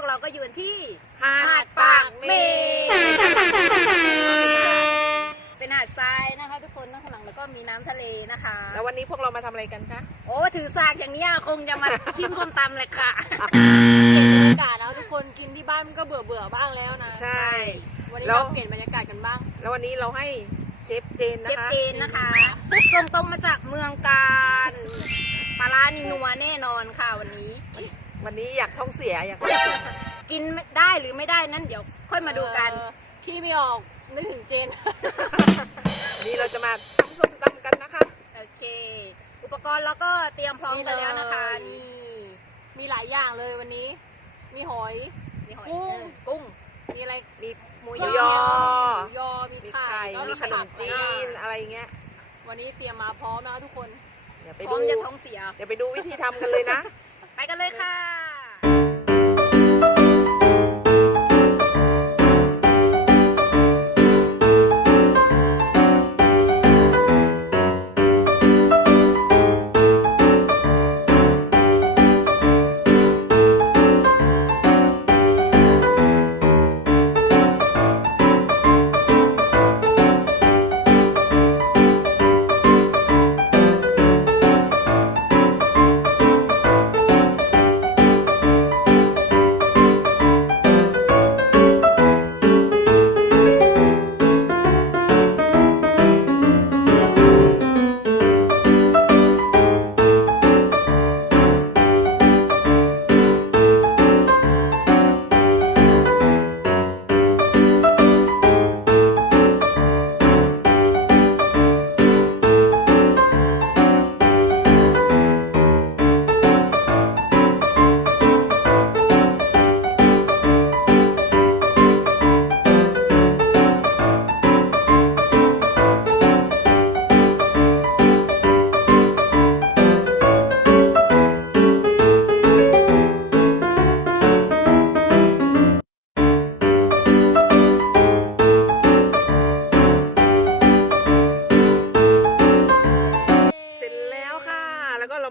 วกเราก็อยู่กันที่หาดปากเมฆเป็นหาดทรายนะคะทุกคนข้างหลังแล้วก็มีน้ำทะเลนะคะ แล้ววันนี้พวกเรามาทำอะไรกันคะ โอ้ถือสากอย่างนี้ยคงจะมาทิมส้มตำเลยค่ะเห็นบรรยากาศแล้วทุกคนกินที่บ้านก็เบื่อเบื่อๆบ้างแล้วนะใช่วันนี้แล้ว เราเปลี่ยนบรรยากาศกันบ้างแล้ววันนี้เราให้เชฟเจนเชนะฟคะเจนนะคะส่งตรงมาจากเมืองการ ปลาร้านินัวแน่นอนค่ะวันนี้ วันนี้อยากท้องเสียอยากกินได้หรือไม่ได้นั้นเดี๋ยว ค่อยมาดูกัน พี่ไม่ออกนึกถึงเจนวันนี้เราจะมาทำส้มตำกันนะคะ โอเค อุปกรณ์เราก็เตรียมพร้อมกันแล้วนะคะ นี่นี่มีหลายอย่างเลยวันนี้ มีหอย มีหอยกุ้ง เออกุ้ง มีอะไรมี หมูหมูยยออหมูยอมีมีไข่ไข่แล้วมีขนมผักจีน อะไรเงี้ย วันนี้เตรียมมาพร้อมนะคะทุกคน เดี๋ยวพไปร้อดูมจะท้องเสีย เดี๋ยวไปดูวิธีทำกันเลยนะ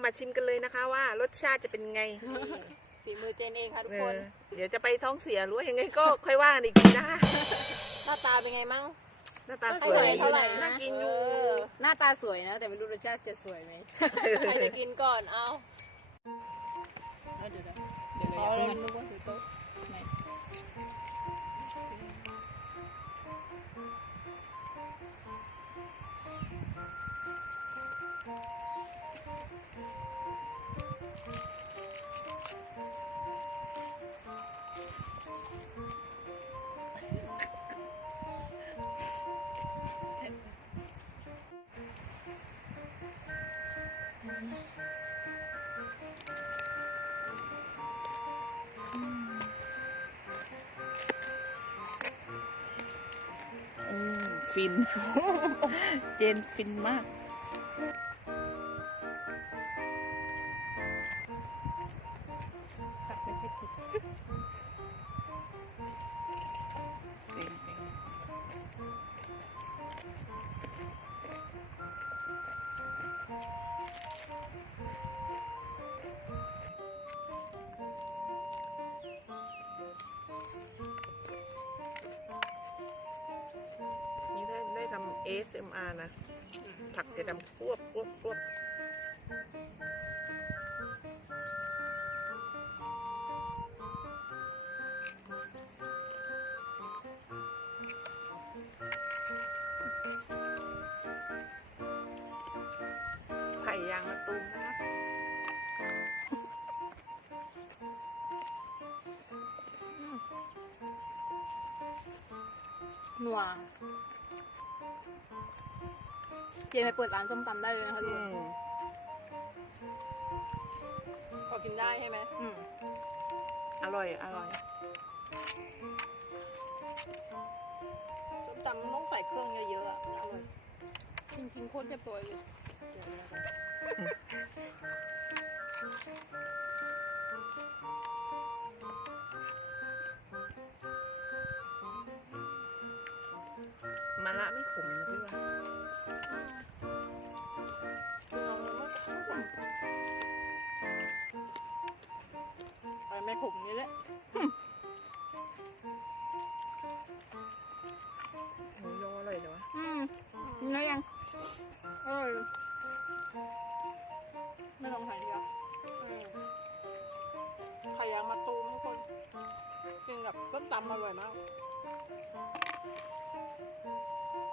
มาชิมกันเลยนะคะว่ารสชาติจะเป็นไงฝีมือเจนเองค่ะทุกเอคอนเดี๋ยวจะไปท้องเสียหรือว่ายังไงก็ค่อยว่ากันอีกทีนะคะหน้าตาเป็นไงมั่งหน้าตาก็สสววยยเท่าไหร่นะน่ากินอยู่เออหน้าตาสวยนะ แต่ไม่รู้รสชาติจะสวยไหมใครจะกินก่อนเอาเดี๋ยวๆเดี๋ยวๆเอาเดี๋ยว ฟิน เจนฟินมาก ASMR นะ ผักจะดำกรวบกรวบกรวบไผ่ยางมะตูมนะคะหนัว เจนไปเปิดร้านส้มตำได้เลยนะคะทุกอืคนมพอกินได้ใช่ไหมอืมอร่อย อร่อยส้มตำมันต้องใส่เครื่องเยอะๆอะมันอร่อยจริงๆโคตรเรียบร้อยเลย มาละไม่ขมนะพี่ว่าไม่อะไม่ขมนี่แหละหมูยออร่อยเลยวะอืมกินได้ยังเออไม่ลองหายดีอะไข่ยางมะตูมทุกคน กินกับต้มตำอร่อยมาก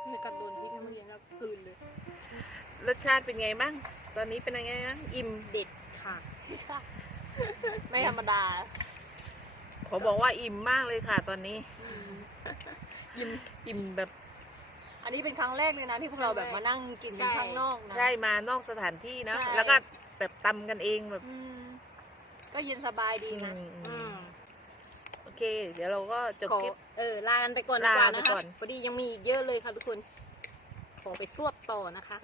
เนี่ยกัดโดนพริกนะเมื่อกี้แล้วกลืนเลย รสชาติเป็นไงบ้าง ตอนนี้เป็นยังไงบ้าง อิ่ม เด็ดค่ะ ไม่ธรรมดา ขอบอกว่าอิ่มมากเลยค่ะตอนนี้ อิ่ม อิ่มแบบ อันนี้เป็นครั้งแรกเลยนะที่พวกเราแบบมานั่งกินกันข้างนอกนะ ใช่ มานอกสถานที่นะ ใช่ แล้วก็แบบตำกันเองแบบอืมก็เย็นสบายดีนะ อืมอืมโอ เค เดี๋ยวเราก็จบขอคลิป เออลากันไปก่อนดีกว่าลาไปนะก่คะอน พอดียังมีอีกเยอะเลยค่ะทุกคน ขอไปสวบต่อนะคะ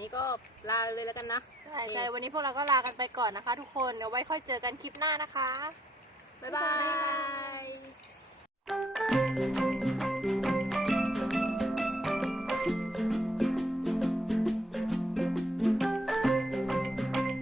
นี่ก็ลาเลยแล้วกันนะ ใช่ใช่วันนี้พวกเราก็ลากันไปก่อนนะคะ ทุกคนเดี๋ยวไว้ค่อยเจอกันคลิปหน้านะคะ บ๊ายบาย